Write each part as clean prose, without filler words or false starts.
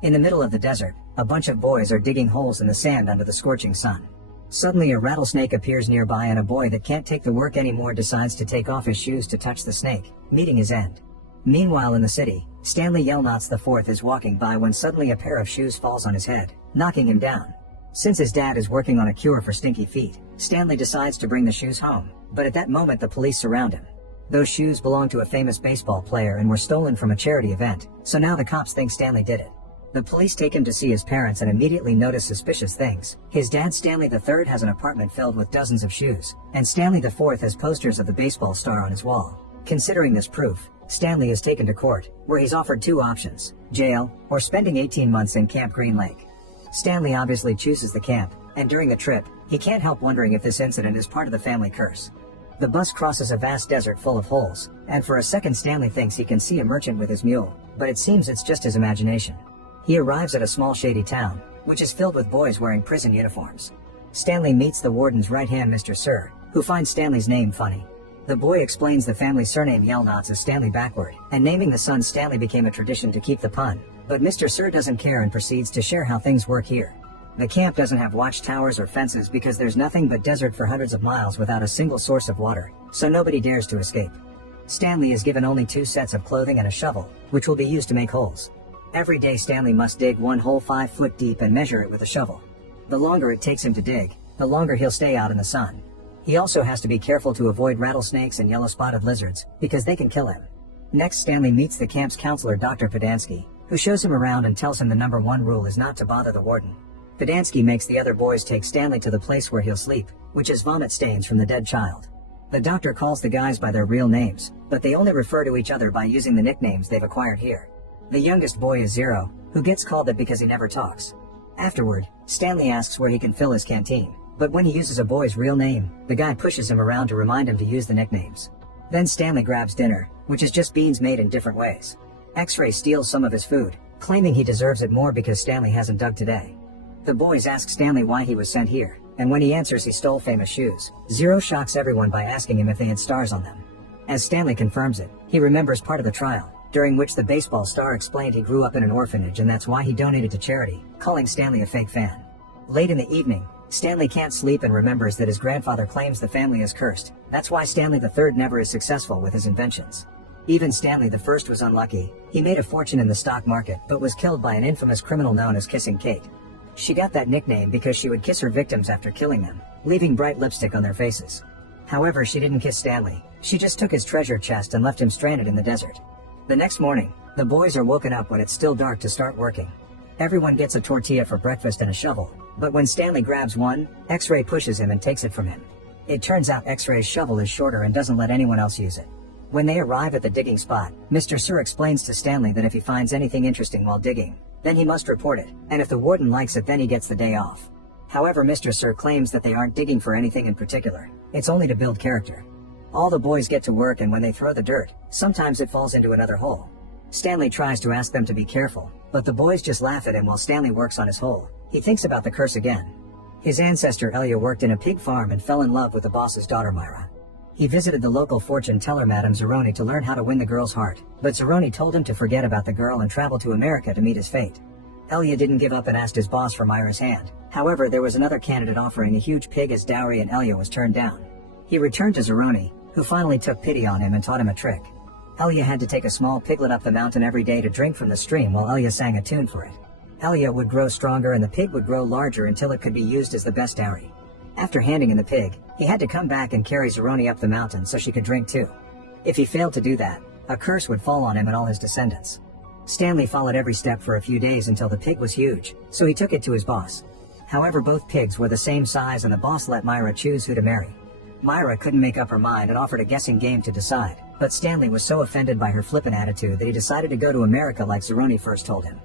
In the middle of the desert, a bunch of boys are digging holes in the sand under the scorching sun. Suddenly a rattlesnake appears nearby and a boy that can't take the work anymore decides to take off his shoes to touch the snake, meeting his end. Meanwhile in the city, Stanley Yelnats IV is walking by when suddenly a pair of shoes falls on his head, knocking him down. Since his dad is working on a cure for stinky feet, Stanley decides to bring the shoes home, but at that moment the police surround him. Those shoes belong to a famous baseball player and were stolen from a charity event, so now the cops think Stanley did it. The police take him to see his parents and immediately notice suspicious things. His dad Stanley III has an apartment filled with dozens of shoes, and Stanley IV has posters of the baseball star on his wall. Considering this proof, Stanley is taken to court, where he's offered two options: jail, or spending 18 months in Camp Green Lake. Stanley obviously chooses the camp, and during the trip, he can't help wondering if this incident is part of the family curse. The bus crosses a vast desert full of holes, and for a second Stanley thinks he can see a merchant with his mule, but it seems it's just his imagination. He arrives at a small shady town, which is filled with boys wearing prison uniforms. Stanley meets the warden's right hand, Mr. Sir, who finds Stanley's name funny. The boy explains the family surname Yelnats is Stanley backward, and naming the son Stanley became a tradition to keep the pun, but Mr. Sir doesn't care and proceeds to share how things work here. The camp doesn't have watchtowers or fences because there's nothing but desert for hundreds of miles without a single source of water, so nobody dares to escape. Stanley is given only 2 sets of clothing and a shovel, which will be used to make holes. Every day Stanley must dig one hole 5 foot deep and measure it with a shovel. The longer it takes him to dig, the longer he'll stay out in the sun. He also has to be careful to avoid rattlesnakes and yellow-spotted lizards, because they can kill him. Next Stanley meets the camp's counselor Dr. Podansky, who shows him around and tells him the number 1 rule is not to bother the warden. Podansky makes the other boys take Stanley to the place where he'll sleep, which is vomit stains from the dead child. The doctor calls the guys by their real names, but they only refer to each other by using the nicknames they've acquired here. The youngest boy is Zero, who gets called that because he never talks. Afterward, Stanley asks where he can fill his canteen, but when he uses a boy's real name, the guy pushes him around to remind him to use the nicknames. Then Stanley grabs dinner, which is just beans made in different ways. X-Ray steals some of his food, claiming he deserves it more because Stanley hasn't dug today. The boys ask Stanley why he was sent here, and when he answers he stole famous shoes, Zero shocks everyone by asking him if they had stars on them. As Stanley confirms it, he remembers part of the trial, during which the baseball star explained he grew up in an orphanage and that's why he donated to charity, calling Stanley a fake fan. Late in the evening, Stanley can't sleep and remembers that his grandfather claims the family is cursed. That's why Stanley III never is successful with his inventions. Even Stanley I was unlucky. He made a fortune in the stock market but was killed by an infamous criminal known as Kissing Kate. She got that nickname because she would kiss her victims after killing them, leaving bright lipstick on their faces. However, she didn't kiss Stanley. She just took his treasure chest and left him stranded in the desert. The next morning, the boys are woken up when it's still dark to start working. Everyone gets a tortilla for breakfast and a shovel, but when Stanley grabs one, X-Ray pushes him and takes it from him. It turns out X-Ray's shovel is shorter and doesn't let anyone else use it. When they arrive at the digging spot, Mr. Sir explains to Stanley that if he finds anything interesting while digging, then he must report it, and if the warden likes it then he gets the day off. However, Mr. Sir claims that they aren't digging for anything in particular, it's only to build character. All the boys get to work and when they throw the dirt, sometimes it falls into another hole. Stanley tries to ask them to be careful, but the boys just laugh at him while Stanley works on his hole. He thinks about the curse again. His ancestor Elia worked in a pig farm and fell in love with the boss's daughter Myra. He visited the local fortune teller Madame Zeroni to learn how to win the girl's heart, but Zeroni told him to forget about the girl and travel to America to meet his fate. Elia didn't give up and asked his boss for Myra's hand. However, there was another candidate offering a huge pig as dowry and Elia was turned down. He returned to Zeroni, who finally took pity on him and taught him a trick. Elia had to take a small piglet up the mountain every day to drink from the stream while Elia sang a tune for it. Elia would grow stronger and the pig would grow larger until it could be used as the best dowry. After handing in the pig, he had to come back and carry Zeroni up the mountain so she could drink too. If he failed to do that, a curse would fall on him and all his descendants. Stanley followed every step for a few days until the pig was huge, so he took it to his boss. However, both pigs were the same size and the boss let Myra choose who to marry. Myra couldn't make up her mind and offered a guessing game to decide, but Stanley was so offended by her flippant attitude that he decided to go to America like Zeroni first told him.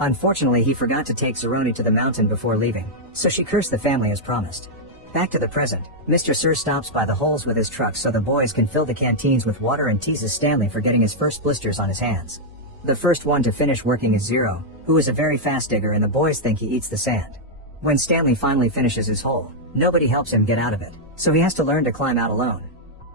Unfortunately, he forgot to take Zeroni to the mountain before leaving, so she cursed the family as promised. Back to the present, Mr. Sir stops by the holes with his truck so the boys can fill the canteens with water and teases Stanley for getting his first blisters on his hands. The first one to finish working is Zero, who is a very fast digger and the boys think he eats the sand. When Stanley finally finishes his hole, nobody helps him get out of it, so he has to learn to climb out alone.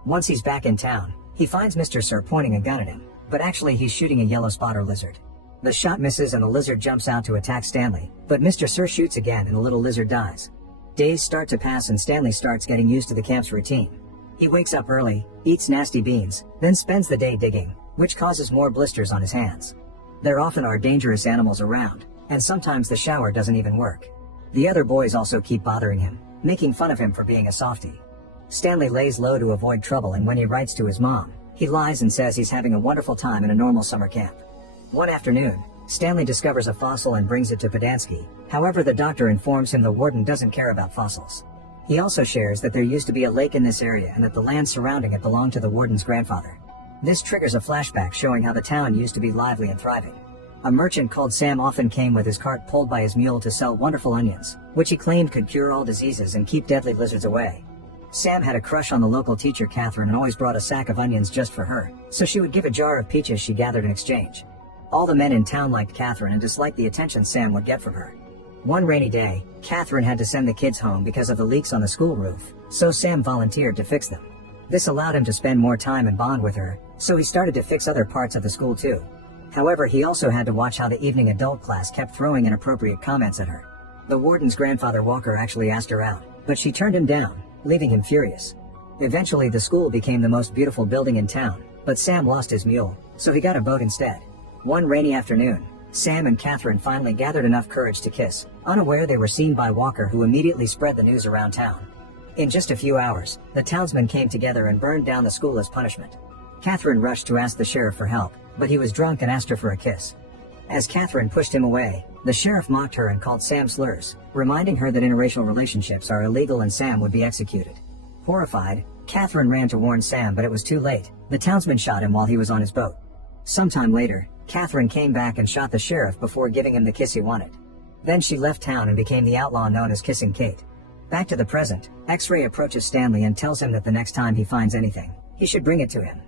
Once he's back in town, he finds Mr. Sir pointing a gun at him, but actually he's shooting a yellow spotter lizard. The shot misses and the lizard jumps out to attack Stanley, but Mr. Sir shoots again and the little lizard dies. Days start to pass and Stanley starts getting used to the camp's routine. He wakes up early, eats nasty beans, then spends the day digging, which causes more blisters on his hands. There often are dangerous animals around, and sometimes the shower doesn't even work. The other boys also keep bothering him, making fun of him for being a softie. Stanley lays low to avoid trouble, and when he writes to his mom, he lies and says he's having a wonderful time in a normal summer camp. One afternoon, Stanley discovers a fossil and brings it to Podansky. However, the doctor informs him the warden doesn't care about fossils. He also shares that there used to be a lake in this area and that the land surrounding it belonged to the warden's grandfather. This triggers a flashback showing how the town used to be lively and thriving. A merchant called Sam often came with his cart pulled by his mule to sell wonderful onions, which he claimed could cure all diseases and keep deadly lizards away. Sam had a crush on the local teacher Catherine and always brought a sack of onions just for her, so she would give a jar of peaches she gathered in exchange. All the men in town liked Catherine and disliked the attention Sam would get from her. One rainy day, Catherine had to send the kids home because of the leaks on the school roof, so Sam volunteered to fix them. This allowed him to spend more time and bond with her, so he started to fix other parts of the school too. However, he also had to watch how the evening adult class kept throwing inappropriate comments at her. The warden's grandfather Walker actually asked her out, but she turned him down, leaving him furious. Eventually the school became the most beautiful building in town, but Sam lost his mule, so he got a boat instead. One rainy afternoon, Sam and Catherine finally gathered enough courage to kiss, unaware they were seen by Walker, who immediately spread the news around town. In just a few hours, the townsmen came together and burned down the school as punishment. Catherine rushed to ask the sheriff for help, but he was drunk and asked her for a kiss. As Catherine pushed him away, the sheriff mocked her and called Sam slurs, reminding her that interracial relationships are illegal and Sam would be executed. Horrified, Catherine ran to warn Sam, but it was too late. The townsman shot him while he was on his boat. Sometime later, Catherine came back and shot the sheriff before giving him the kiss he wanted. Then she left town and became the outlaw known as Kissing Kate. Back to the present, X-Ray approaches Stanley and tells him that the next time he finds anything, he should bring it to him.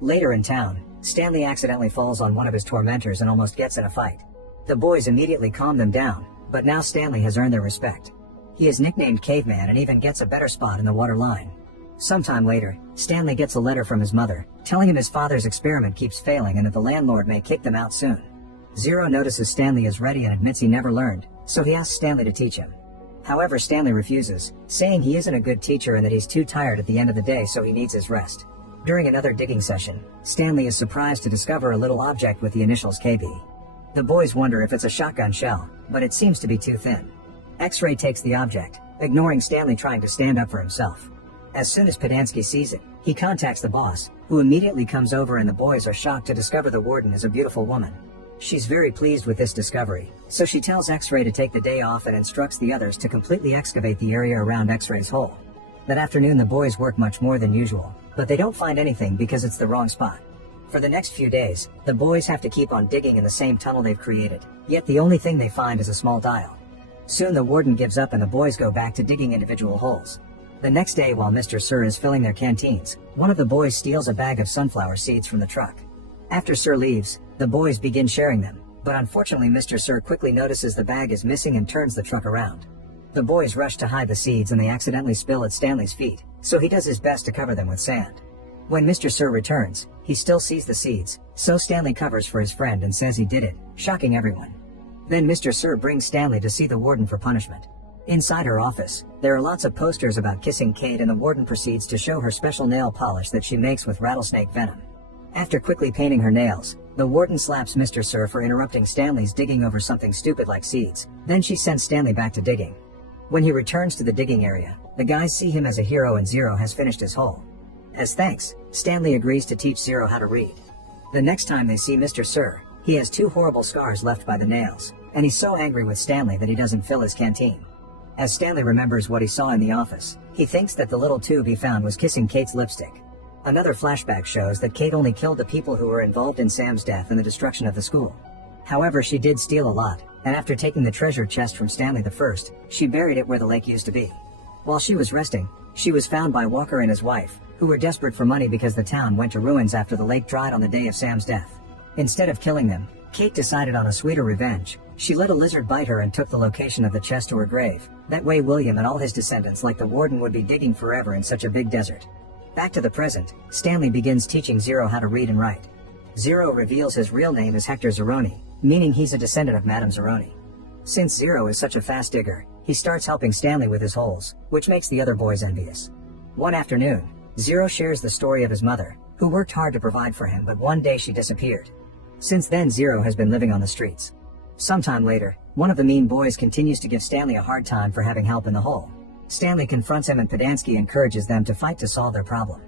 Later in town, Stanley accidentally falls on one of his tormentors and almost gets in a fight. The boys immediately calm them down, but now Stanley has earned their respect. He is nicknamed Caveman and even gets a better spot in the water line. Sometime later, Stanley gets a letter from his mother, telling him his father's experiment keeps failing and that the landlord may kick them out soon. Zero notices Stanley is ready and admits he never learned, so he asks Stanley to teach him. However, Stanley refuses, saying he isn't a good teacher and that he's too tired at the end of the day, so he needs his rest. During another digging session, Stanley is surprised to discover a little object with the initials KB. The boys wonder if it's a shotgun shell, but it seems to be too thin. X-Ray takes the object, ignoring Stanley trying to stand up for himself. As soon as Podansky sees it, he contacts the boss, who immediately comes over, and the boys are shocked to discover the warden is a beautiful woman. She's very pleased with this discovery, so she tells X-Ray to take the day off and instructs the others to completely excavate the area around X-Ray's hole. That afternoon the boys work much more than usual, but they don't find anything because it's the wrong spot. For the next few days, the boys have to keep on digging in the same tunnel they've created, yet the only thing they find is a small dial. Soon the warden gives up and the boys go back to digging individual holes. The next day, while Mr. Sir is filling their canteens, one of the boys steals a bag of sunflower seeds from the truck. After Sir leaves, the boys begin sharing them, but unfortunately Mr. Sir quickly notices the bag is missing and turns the truck around. The boys rush to hide the seeds and they accidentally spill at Stanley's feet, so he does his best to cover them with sand. When Mr. Sir returns, he still sees the seeds, so Stanley covers for his friend and says he did it, shocking everyone. Then Mr. Sir brings Stanley to see the warden for punishment. Inside her office, there are lots of posters about Kissing Kate, and the warden proceeds to show her special nail polish that she makes with rattlesnake venom. After quickly painting her nails, the warden slaps Mr. Sir for interrupting Stanley's digging over something stupid like seeds. Then she sends Stanley back to digging. When he returns to the digging area, the guys see him as a hero and Zero has finished his hole. As thanks, Stanley agrees to teach Zero how to read. The next time they see Mr. Sir, he has 2 horrible scars left by the nails, and he's so angry with Stanley that he doesn't fill his canteen. As Stanley remembers what he saw in the office, he thinks that the little tube he found was Kissing Kate's lipstick. Another flashback shows that Kate only killed the people who were involved in Sam's death and the destruction of the school. However, she did steal a lot, and after taking the treasure chest from Stanley I, she buried it where the lake used to be. While she was resting, she was found by Walker and his wife, who were desperate for money because the town went to ruins after the lake dried on the day of Sam's death. Instead of killing them, Kate decided on a sweeter revenge. She let a lizard bite her and took the location of the chest to her grave. That way William and all his descendants like the warden would be digging forever in such a big desert. Back to the present, Stanley begins teaching Zero how to read and write. Zero reveals his real name is Hector Zeroni, meaning he's a descendant of Madame Zeroni. Since Zero is such a fast digger, he starts helping Stanley with his holes, which makes the other boys envious. One afternoon, Zero shares the story of his mother, who worked hard to provide for him, but one day she disappeared. Since then, Zero has been living on the streets. Sometime later, one of the mean boys continues to give Stanley a hard time for having help in the hole. Stanley confronts him and Podansky encourages them to fight to solve their problem.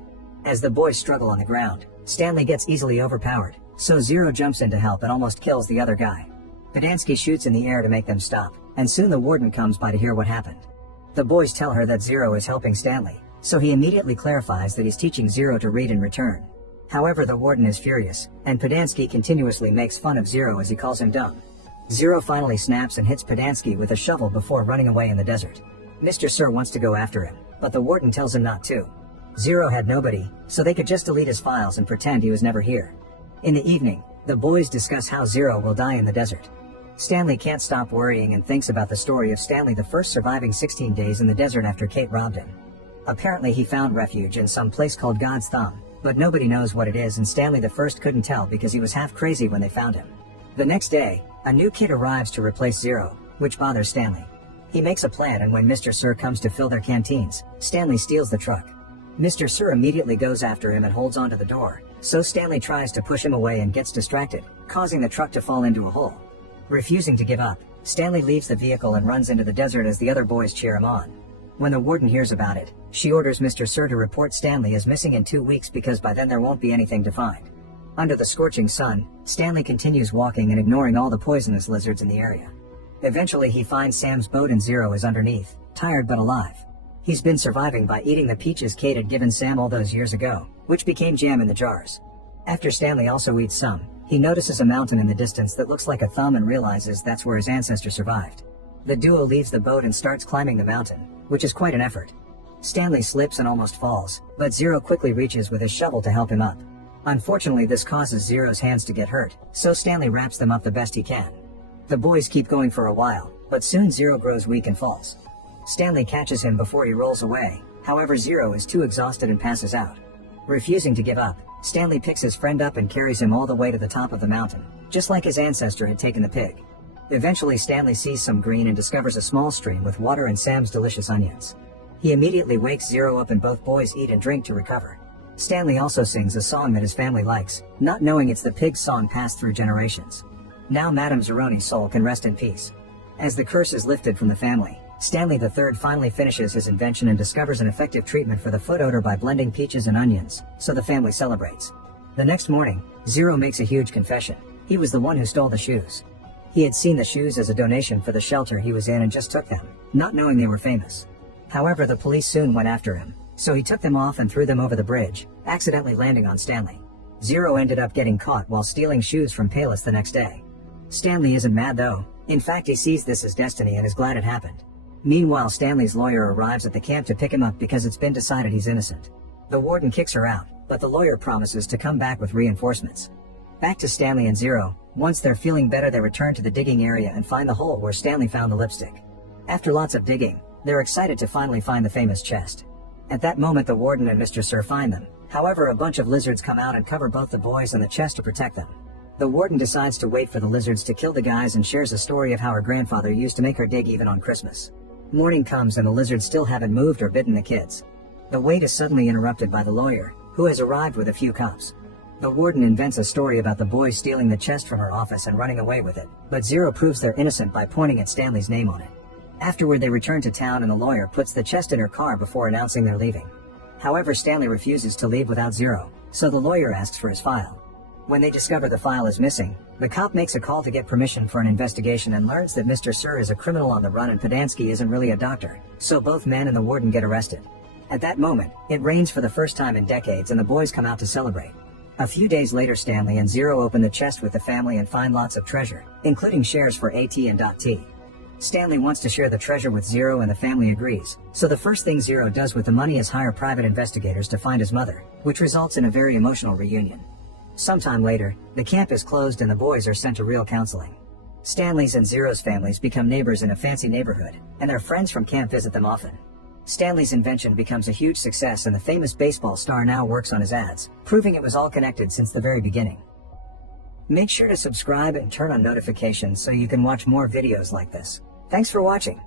As the boys struggle on the ground, Stanley gets easily overpowered, so Zero jumps in to help and almost kills the other guy. Podansky shoots in the air to make them stop, and soon the warden comes by to hear what happened. The boys tell her that Zero is helping Stanley, so he immediately clarifies that he's teaching Zero to read in return. However, the warden is furious, and Podansky continuously makes fun of Zero as he calls him dumb. Zero finally snaps and hits Podansky with a shovel before running away in the desert. Mr. Sir wants to go after him, but the warden tells him not to. Zero had nobody, so they could just delete his files and pretend he was never here. In the evening, the boys discuss how Zero will die in the desert. Stanley can't stop worrying and thinks about the story of Stanley the First surviving 16 days in the desert after Kate robbed him. Apparently he found refuge in some place called God's Thumb, but nobody knows what it is, and Stanley the First couldn't tell because he was half crazy when they found him. The next day, a new kid arrives to replace Zero, which bothers Stanley. He makes a plan, and when Mr. Sir comes to fill their canteens, Stanley steals the truck. Mr. Sir immediately goes after him and holds onto the door, so Stanley tries to push him away and gets distracted, causing the truck to fall into a hole. Refusing to give up, Stanley leaves the vehicle and runs into the desert as the other boys cheer him on. When the warden hears about it, she orders Mr. Sir to report Stanley as missing in 2 weeks because by then there won't be anything to find. Under the scorching sun, Stanley continues walking and ignoring all the poisonous lizards in the area. Eventually he finds Sam's boat and Zero is underneath, tired but alive. He's been surviving by eating the peaches Kate had given Sam all those years ago, which became jam in the jars. After Stanley also eats some, he notices a mountain in the distance that looks like a thumb and realizes that's where his ancestor survived. The duo leaves the boat and starts climbing the mountain, which is quite an effort. Stanley slips and almost falls, but Zero quickly reaches with his shovel to help him up. Unfortunately, this causes Zero's hands to get hurt, so Stanley wraps them up the best he can. The boys keep going for a while, but soon Zero grows weak and falls. Stanley catches him before he rolls away, however Zero is too exhausted and passes out. Refusing to give up, Stanley picks his friend up and carries him all the way to the top of the mountain, just like his ancestor had taken the pig. Eventually Stanley sees some green and discovers a small stream with water and Sam's delicious onions. He immediately wakes Zero up and both boys eat and drink to recover. Stanley also sings a song that his family likes, not knowing it's the pig's song passed through generations. Now Madame Zeroni's soul can rest in peace. As the curse is lifted from the family, Stanley III finally finishes his invention and discovers an effective treatment for the foot odor by blending peaches and onions, so the family celebrates. The next morning, Zero makes a huge confession. He was the one who stole the shoes. He had seen the shoes as a donation for the shelter he was in and just took them, not knowing they were famous. However, the police soon went after him, so he took them off and threw them over the bridge, accidentally landing on Stanley. Zero ended up getting caught while stealing shoes from Palis the next day. Stanley isn't mad though. In fact, he sees this as destiny and is glad it happened. Meanwhile, Stanley's lawyer arrives at the camp to pick him up because it's been decided he's innocent. The warden kicks her out, but the lawyer promises to come back with reinforcements. Back to Stanley and Zero. Once they're feeling better, they return to the digging area and find the hole where Stanley found the lipstick. After lots of digging, they're excited to finally find the famous chest. At that moment, the warden and Mr. Sir find them. However, a bunch of lizards come out and cover both the boys and the chest to protect them. The warden decides to wait for the lizards to kill the guys and shares a story of how her grandfather used to make her dig even on Christmas. Morning comes and the lizards still haven't moved or bitten the kids. The wait is suddenly interrupted by the lawyer, who has arrived with a few cops. The warden invents a story about the boys stealing the chest from her office and running away with it, but Zero proves they're innocent by pointing at Stanley's name on it. Afterward, they return to town and the lawyer puts the chest in her car before announcing they're leaving. However, Stanley refuses to leave without Zero, so the lawyer asks for his file. When they discover the file is missing, the cop makes a call to get permission for an investigation and learns that Mr. Sir is a criminal on the run and Podansky isn't really a doctor, so both man and the warden get arrested. At that moment, it rains for the first time in decades and the boys come out to celebrate. A few days later, Stanley and Zero open the chest with the family and find lots of treasure, including shares for AT and .T. Stanley wants to share the treasure with Zero and the family agrees, so the first thing Zero does with the money is hire private investigators to find his mother, which results in a very emotional reunion. Sometime later, the camp is closed and the boys are sent to real counseling. Stanley's and Zero's families become neighbors in a fancy neighborhood, and their friends from camp visit them often. Stanley's invention becomes a huge success and the famous baseball star now works on his ads, proving it was all connected since the very beginning. Make sure to subscribe and turn on notifications so you can watch more videos like this. Thanks for watching.